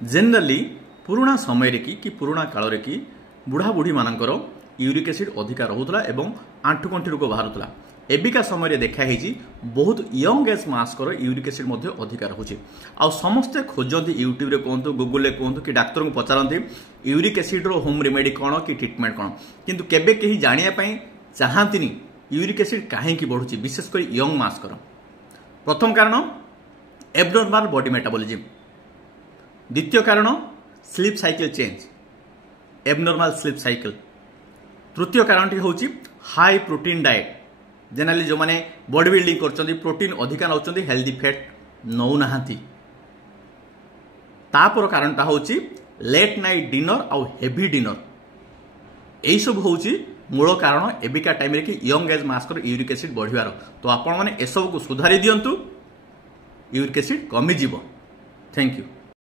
Generally पुराणा समय कि पुराणा काल कि बुढ़ा बुढ़ी मानकर यूरिक एसिड अधिका रोला एवं आंठुगंठी रोग बाहर एबिका समय देखाई बहुत यंग एज मास्कर यूरिक एसिड अधिका रोचे आ समस्ते खोजती यूट्यूब रे कहतु गूगल कहतु कि डाक्तर को पचारती यूरिक एसिड रो होम रेमेडी कौन कि ट्रिटमेंट कौन किंतु केबे कहीं जानिया चाहती यूरिक एसिड कहीं बढ़ुची विशेषकर यंग मास्कर। प्रथम कारण एब्नॉर्मल बॉडी मेटाबॉलिज्म, द्वितीय कारण sleep cycle change abnormal sleep cycle, तृतीय कारण टी होची हाई प्रोटीन डाएट जनरली जो माने बॉडी बिल्डिंग करछन्ती प्रोटीन अधिका नउछन्ती हेल्दी फैट नौ नाहांती, तापर कारण ता होची लेट नाइट डिनर आउ हेवी डिनर एई सब होची मूल कारण एबिका टाइम रे कि यंग एज मास्कर यूरिक एसिड बढ़िवार। तो आपण माने ए सब को सुधारी दियंतु यूरिक एसिड कमी जीवो। Thank you.